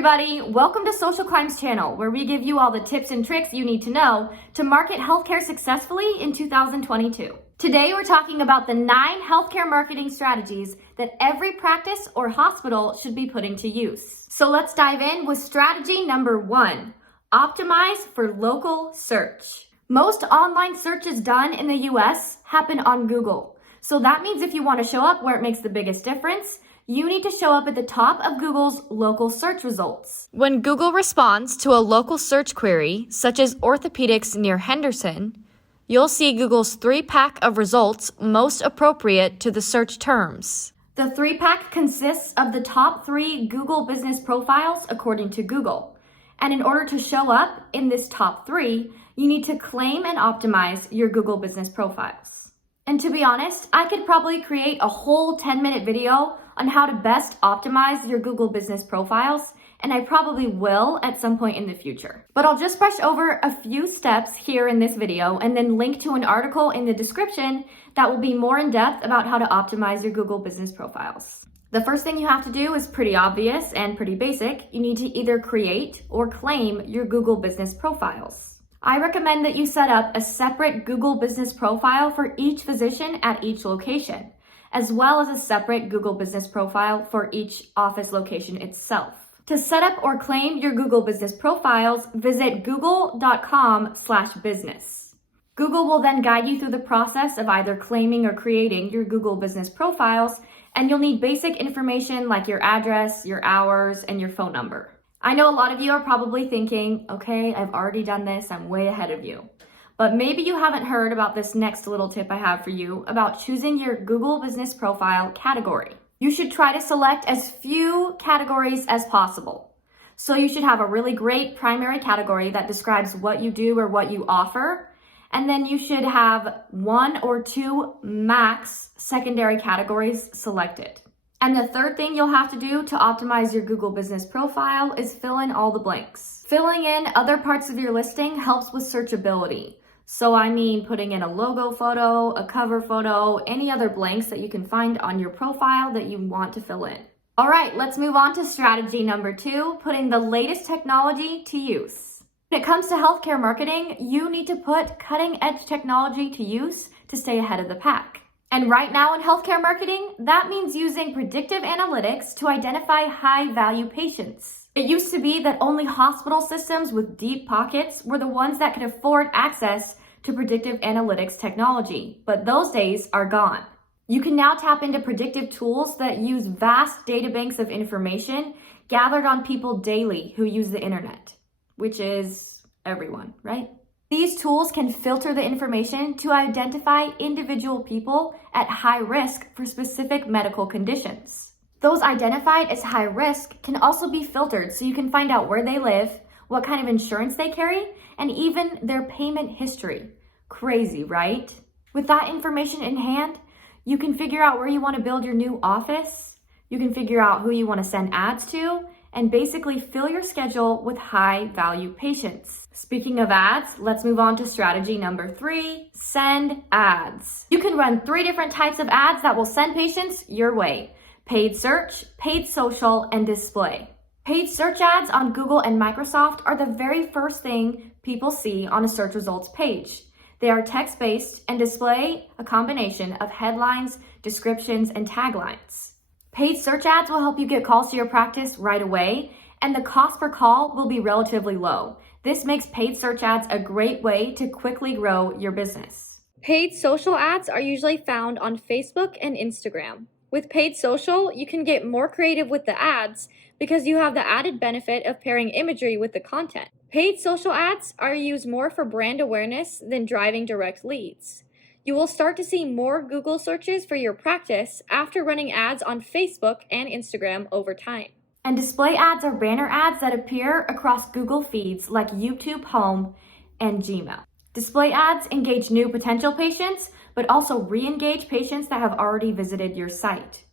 everybody, welcome to Social Crimes Channel, where we give you all the tips and tricks you need to know to market healthcare successfully in 2022. Today we're talking about the 9 healthcare marketing strategies that every practice or hospital should be putting to use. So let's dive in with strategy number 1, optimize for local search. Most online searches done in the US happen on Google. So that means if you want to show up where it makes the biggest difference, you need to show up at the top of Google's local search results. When Google responds to a local search query, such as orthopedics near Henderson, you'll see Google's 3-pack of results most appropriate to the search terms. The 3-pack consists of the top 3 Google business profiles according to Google. And in order to show up in this top 3, you need to claim and optimize your Google business profiles. And to be honest, I could probably create a whole 10-minute video on how to best optimize your Google business profiles, and I probably will at some point in the future. But I'll just brush over a few steps here in this video and then link to an article in the description that will be more in depth about how to optimize your Google business profiles. The first thing you have to do is pretty obvious and pretty basic. You need to either create or claim your Google business profiles. I recommend that you set up a separate Google business profile for each physician at each location, as well as a separate Google business profile for each office location itself. To set up or claim your Google business profiles, visit google.com/business. Google will then guide you through the process of either claiming or creating your Google business profiles, and you'll need basic information like your address, your hours, and your phone number. I know a lot of you are probably thinking, okay, I've already done this, I'm way ahead of you. But maybe you haven't heard about this next little tip I have for you about choosing your Google business profile category. You should try to select as few categories as possible. So you should have a really great primary category that describes what you do or what you offer. And then you should have 1 or 2 max secondary categories selected. And the third thing you'll have to do to optimize your Google business profile is fill in all the blanks. Filling in other parts of your listing helps with searchability. So I mean putting in a logo photo, a cover photo, any other blanks that you can find on your profile that you want to fill in. All right, let's move on to strategy number 2, putting the latest technology to use. When it comes to healthcare marketing, you need to put cutting-edge technology to use to stay ahead of the pack. And right now in healthcare marketing, that means using predictive analytics to identify high-value patients. It used to be that only hospital systems with deep pockets were the ones that could afford access to predictive analytics technology, but those days are gone. You can now tap into predictive tools that use vast databanks of information gathered on people daily who use the internet, which is everyone, right? These tools can filter the information to identify individual people at high risk for specific medical conditions. Those identified as high risk can also be filtered so you can find out where they live, what kind of insurance they carry, and even their payment history. Crazy, right? With that information in hand, you can figure out where you want to build your new office, you can figure out who you want to send ads to, and basically fill your schedule with high-value patients. Speaking of ads, let's move on to strategy number 3, send ads. You can run 3 different types of ads that will send patients your way: paid search, paid social, and display. Paid search ads on Google and Microsoft are the very first thing people see on a search results page. They are text-based and display a combination of headlines, descriptions, and taglines. Paid search ads will help you get calls to your practice right away, and the cost per call will be relatively low. This makes paid search ads a great way to quickly grow your business. Paid social ads are usually found on Facebook and Instagram. With paid social, you can get more creative with the ads because you have the added benefit of pairing imagery with the content. Paid social ads are used more for brand awareness than driving direct leads. You will start to see more Google searches for your practice after running ads on Facebook and Instagram over time. And display ads are banner ads that appear across Google feeds like YouTube Home and Gmail. Display ads engage new potential patients, but also re-engage patients that have already visited your site.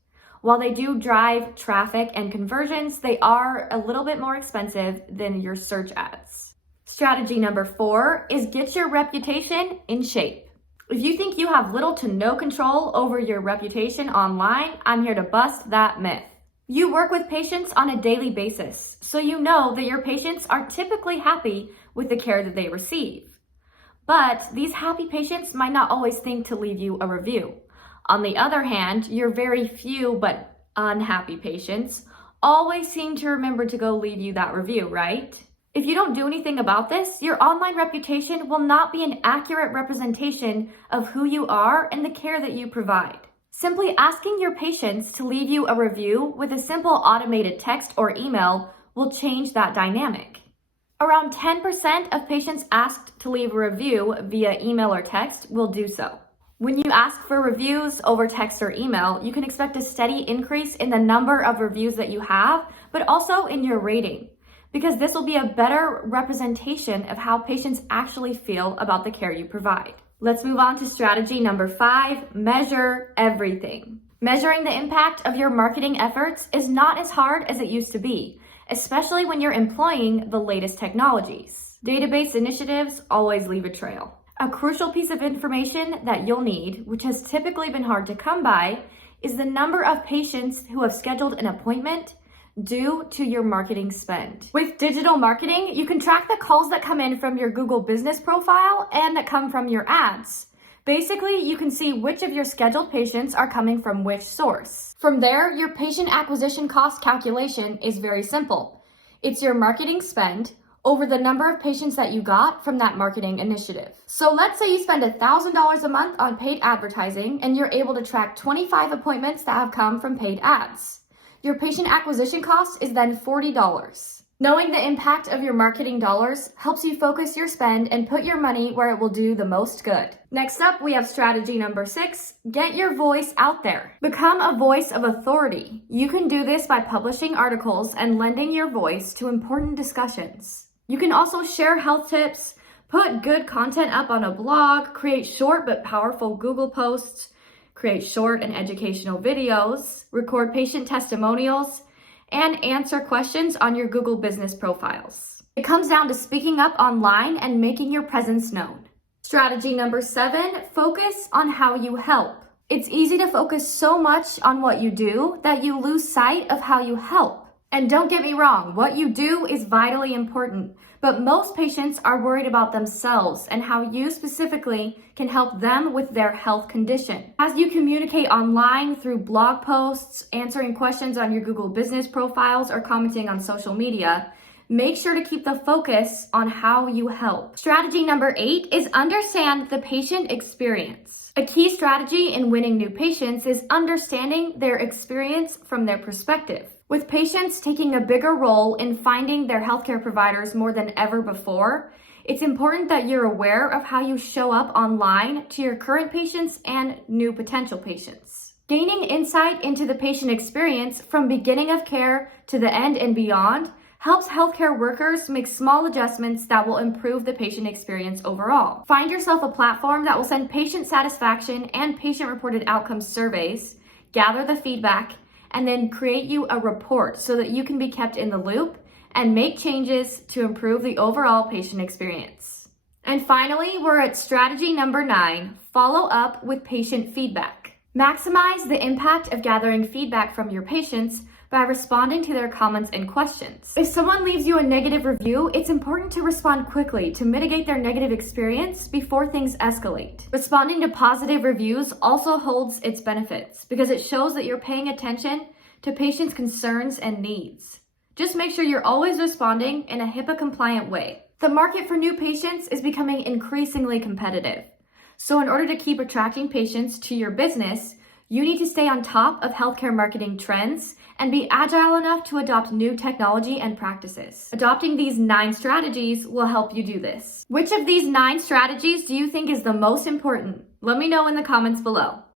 While they do drive traffic and conversions, they are a little bit more expensive than your search ads. Strategy number 4 is get your reputation in shape. If you think you have little to no control over your reputation online, I'm here to bust that myth. You work with patients on a daily basis, so you know that your patients are typically happy with the care that they receive. But these happy patients might not always think to leave you a review. On the other hand, your very few but unhappy patients always seem to remember to go leave you that review, right? If you don't do anything about this, your online reputation will not be an accurate representation of who you are and the care that you provide. Simply asking your patients to leave you a review with a simple automated text or email will change that dynamic. Around 10% of patients asked to leave a review via email or text will do so. When you ask for reviews over text or email, you can expect a steady increase in the number of reviews that you have, but also in your rating, because this will be a better representation of how patients actually feel about the care you provide. Let's move on to strategy number 5, measure everything. Measuring the impact of your marketing efforts is not as hard as it used to be, especially when you're employing the latest technologies. Database initiatives always leave a trail. A crucial piece of information that you'll need, which has typically been hard to come by, is the number of patients who have scheduled an appointment due to your marketing spend. With digital marketing, you can track the calls that come in from your Google business profile and that come from your ads. Basically, you can see which of your scheduled patients are coming from which source. From there, your patient acquisition cost calculation is very simple. It's your marketing spend over the number of patients that you got from that marketing initiative. So let's say you spend $1,000 a month on paid advertising and you're able to track 25 appointments that have come from paid ads. Your patient acquisition cost is then $40. Knowing the impact of your marketing dollars helps you focus your spend and put your money where it will do the most good. Next up, we have strategy number 6, get your voice out there. Become a voice of authority. You can do this by publishing articles and lending your voice to important discussions. You can also share health tips, put good content up on a blog, create short but powerful Google posts, create short and educational videos, record patient testimonials, and answer questions on your Google business profiles. It comes down to speaking up online and making your presence known. Strategy number 7, focus on how you help. It's easy to focus so much on what you do that you lose sight of how you help. And don't get me wrong, what you do is vitally important, but most patients are worried about themselves and how you specifically can help them with their health condition. As you communicate online through blog posts, answering questions on your Google business profiles, or commenting on social media, make sure to keep the focus on how you help. Strategy number 8 is understand the patient experience. A key strategy in winning new patients is understanding their experience from their perspective. With patients taking a bigger role in finding their healthcare providers more than ever before, it's important that you're aware of how you show up online to your current patients and new potential patients. Gaining insight into the patient experience from beginning of care to the end and beyond helps healthcare workers make small adjustments that will improve the patient experience overall. Find yourself a platform that will send patient satisfaction and patient-reported outcomes surveys, gather the feedback, and then create you a report so that you can be kept in the loop and make changes to improve the overall patient experience. And finally, we're at strategy number 9, follow up with patient feedback. Maximize the impact of gathering feedback from your patients by responding to their comments and questions. If someone leaves you a negative review, it's important to respond quickly to mitigate their negative experience before things escalate. Responding to positive reviews also holds its benefits because it shows that you're paying attention to patients' concerns and needs. Just make sure you're always responding in a HIPAA-compliant way. The market for new patients is becoming increasingly competitive. So in order to keep attracting patients to your business, you need to stay on top of healthcare marketing trends and be agile enough to adopt new technology and practices. Adopting these 9 strategies will help you do this. Which of these 9 strategies do you think is the most important? Let me know in the comments below.